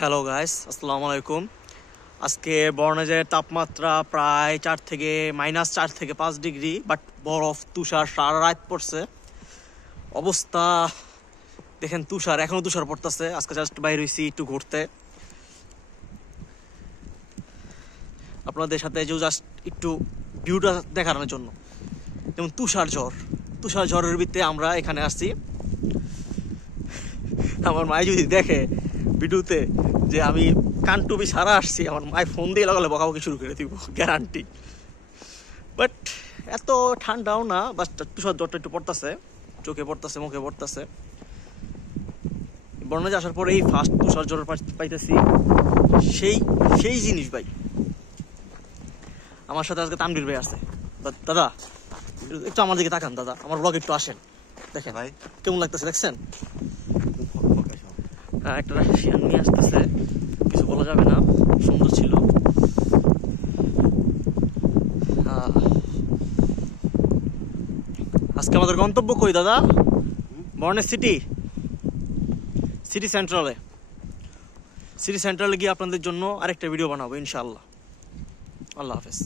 Hello guys, আসসালামু আলাইকুম। আজকে বর্ণাজের তাপমাত্রা প্রায় -4 থেকে 5 ডিগ্রি, বাট বরফ তুষার সারা রাত পড়ছে। অবস্থা দেখেন, এখনো তুষার পড়তেছে। আজকে জাস্ট বাইরে হইছি একটু ঘুরতে, আপনাদের সাথে জাস্ট একটু ভিউটা দেখানোর জন্য। যেমন তুষার ঝড়ের ভিতরে আমরা এখানে আসছি। আমার মাই যদি দেখে ভিডিওতে যে আমি কানটুবি সারা আসছি, আমার মায়ের ফোন দিয়ে লাগালে বকাবকি শুরু করে দিব, গ্যারান্টি। বাট এত ঠান্ডাও না, বাট তুষার জ্বরটা একটু পড়তেছে, চোখে পড়তেছে, মুখে পড়তেছে। বর্ণাজে আসার পরে এই ফার্স্ট তুষার জ্বর পাইতেছি। সেই জিনিস ভাই। আমার সাথে আজকে তানভীর ভাই আছে। দাদা একটু আমার দিকে তাকান, দাদা আমার ব্লগ একটু আসেন, দেখেন ভাই কেমন লাগতেছে, দেখছেন? হ্যাঁ, একটা রাশিয়ান নিয়ে আসতেছে, কিছু বলা যাবে না, সুন্দর ছিল। আজকে আমাদের গন্তব্য কই দাদা? বর্ণের সিটি সেন্ট্রালে গিয়ে আপনাদের জন্য আরেকটা ভিডিও বানাবো ইনশাআল্লাহ। আল্লাহ হাফেজ।